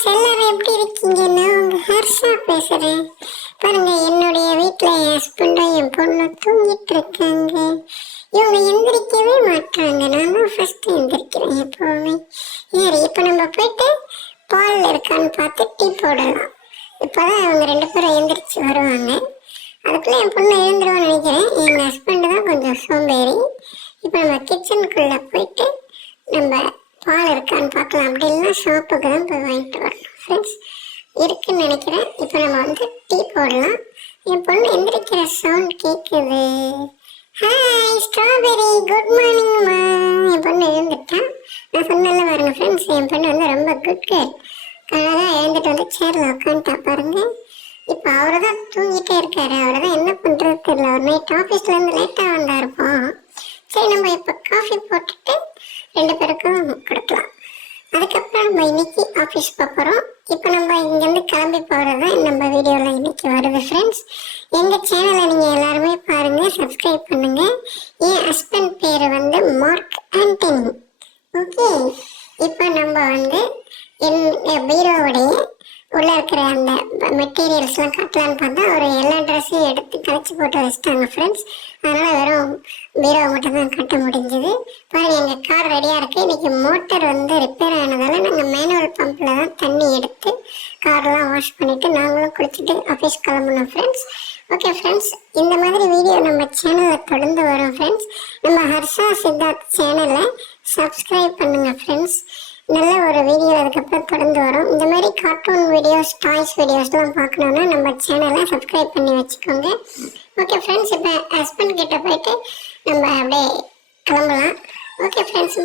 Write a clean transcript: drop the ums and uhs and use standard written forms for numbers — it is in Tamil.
ஃப்ரெண்ட்ஸ் எல்லாரும் எப்படி இருக்கீங்க? நான் உங்க ஹர்ஷா பேசுறேன். பாருங்க, என்னுடைய வீட்டில் என் ஹஸ்பண்டும் என் பொண்ணும் தூங்கிட்டு இருக்காங்க. இவங்க எந்திரிக்கவே மாட்டாங்க. நான் தான் ஃபர்ஸ்ட் எந்திரிக்கிறேன் எப்பவுமே. சரி, இப்போ நம்ம போயிட்டு பால் இருக்கான்னு பார்த்து டீ போடலாம். இப்போதான் அவங்க ரெண்டு பேரும் எந்திரிச்சு வருவாங்க. அதுக்குள்ள என் பொண்ணு எழுந்துருவான்னு நினைக்கிறேன். எங்கள் ஹஸ்பண்டு தான் கொஞ்சம் சோம்பேறி. இப்போ நம்ம கிச்சனுக்குள்ள போயிட்டு நம்ம பால் இருக்கான்னு பார்க்கலாம். அப்படி இல்லைன்னா ஷாப்புக்கு தான் போய் வாங்கிட்டு வரணும். ஃப்ரெண்ட்ஸ், இருக்குன்னு நினைக்கிறேன். இப்போ நம்ம வந்து டீ போடலாம். என் பொண்ணு எந்திரிக்கிற சவுண்ட் கேட்குது. ஹாய் ஸ்ட்ராபெரி, குட் மார்னிங்மா. என் பொண்ணு எழுந்துட்டான். நான் சொன்னல பாருங்க ஃப்ரெண்ட்ஸ், என் பொண்ணு வந்து ரொம்ப குட் கேர்ள். அழகாக எழுந்துட்டு வந்து சேரில் உட்காந்துட்டா பாருங்க. இப்போ அவரை தான் தூங்கிட்டே இருக்காரு. அவரை தான் என்ன பண்ணுறது தெரியல. ஒரு நைட் ஆஃபீஸ்லேருந்து லேட்டாக வந்தா இருப்போம். சரி, நம்ம இப்போ காஃபி போட்டுட்டு ரெண்டு பேருக்கும் கொடுக்கலாம். அதுக்கப்புறம் நம்ம இன்னைக்கு ஆஃபீஸ் போகிறோம். இப்போ நம்ம இங்கேருந்து கிளம்பி போகிறது தான் நம்ம வீடியோவில் இன்னைக்கு வருது. ஃப்ரெண்ட்ஸ், எங்கள் சேனலை நீங்கள் எல்லாருமே பாருங்கள், சப்ஸ்கிரைப் பண்ணுங்கள். என் ஹஸ்பண்ட் பேர் வந்து மார்க் ஆண்டனி. ஓகே, இப்போ நம்ம வந்து என் பீரோவுடைய உள்ளே இருக்கிற அந்த மெட்டீரியல்ஸ்லாம் கட்டலான்னு பார்த்தா ஒரு எல்லா ட்ரெஸ்ஸையும் எடுத்து கழிச்சு போட்டு வச்சுட்டாங்க ஃப்ரெண்ட்ஸ். அதனால் வெறும் பீரோவை மட்டும் தான் கட்ட முடிஞ்சுது. பாருங்கள், எங்கள் கார் ரெடியாக இருக்குது. இன்றைக்கி மோட்டர் வந்து ரிப்பேர் ஆனதால் நாங்கள் மேனுவல் பம்பில் தான் தண்ணி எடுத்து கார்லாம் வாஷ் பண்ணிவிட்டு நாங்களும் குளிச்சுட்டு ஆஃபீஸ் கிளம்பணும் ஃப்ரெண்ட்ஸ். ஓகே ஃப்ரெண்ட்ஸ், இந்த மாதிரி வீடியோ நம்ம சேனலில் தொடர்ந்து வரும் ஃப்ரெண்ட்ஸ். நம்ம ஹர்ஷா சித்தார்த் சேனலை சப்ஸ்கிரைப் பண்ணுங்கள் ஃப்ரெண்ட்ஸ். நல்ல ஒரு வீடியோ அதுக்கப்புறம் தொடர்ந்து வரும். இந்த மாதிரி கார்ட்டூன் வீடியோஸ், டாய்ஸ் வீடியோஸ்லாம் பார்க்கணுன்னா நம்ம சேனலை சப்ஸ்கிரைப் பண்ணி வச்சுக்கோங்க. ஓகே ஃப்ரெண்ட்ஸ், இப்போ ஹஸ்பண்ட் கிட்ட போயிட்டு நம்ம அப்படியே கிளம்பலாம். Okay friends.